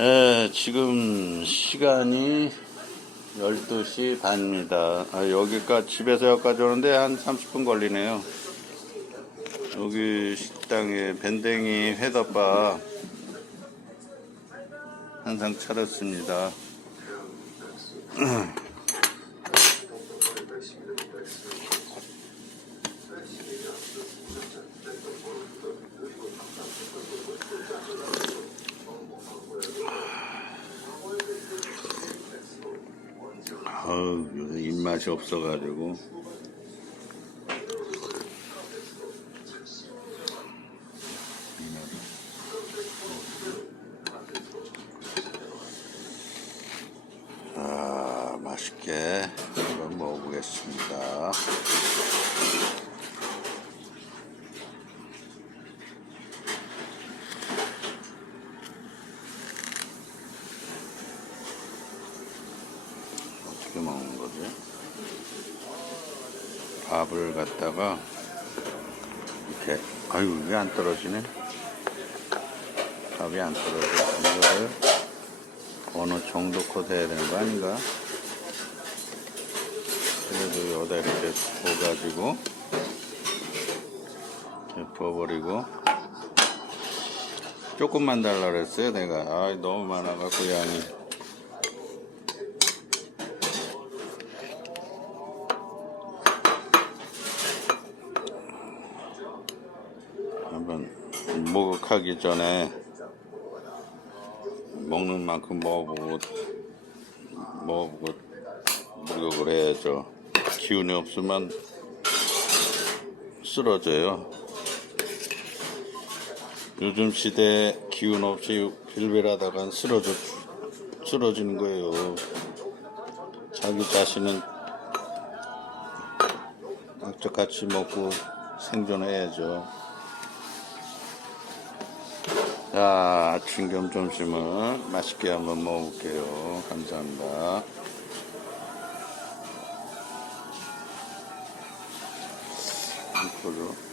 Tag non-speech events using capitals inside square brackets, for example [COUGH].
예, 지금 시간이 12시 반입니다. 아, 여기가 집에서 여기까지 오는데 한 30분 걸리네요. 여기 식당에 밴댕이 회덮밥 항상 차렸습니다. [CLEARS THROAT] 아우, 요새 입맛이 없어가지고. 아, 맛있게 한번 먹어보겠습니다. 어떻게 먹는 거지? 밥을 갖다가 이렇게 아유 이게 안 떨어지네 밥이 안 떨어져 이거를 어느 정도 컷 해야 되는 거 아닌가? 그래도 여기다 이렇게 부어가지고 부어버리고 조금만 달라 그랬어요 내가 아 너무 많아갖고 양이 한번 목욕하기 전에 먹는 만큼 먹어보고 먹어보고 목욕을 해야죠. 기운이 없으면 쓰러져요. 요즘 시대에 기운 없이 빌빌하다간 쓰러져 쓰러지는 거예요. 자기 자신은 악착같이 먹고 생존해야죠. 자, 아침 겸 점심을 맛있게 한번 먹어볼게요. 감사합니다. 이거를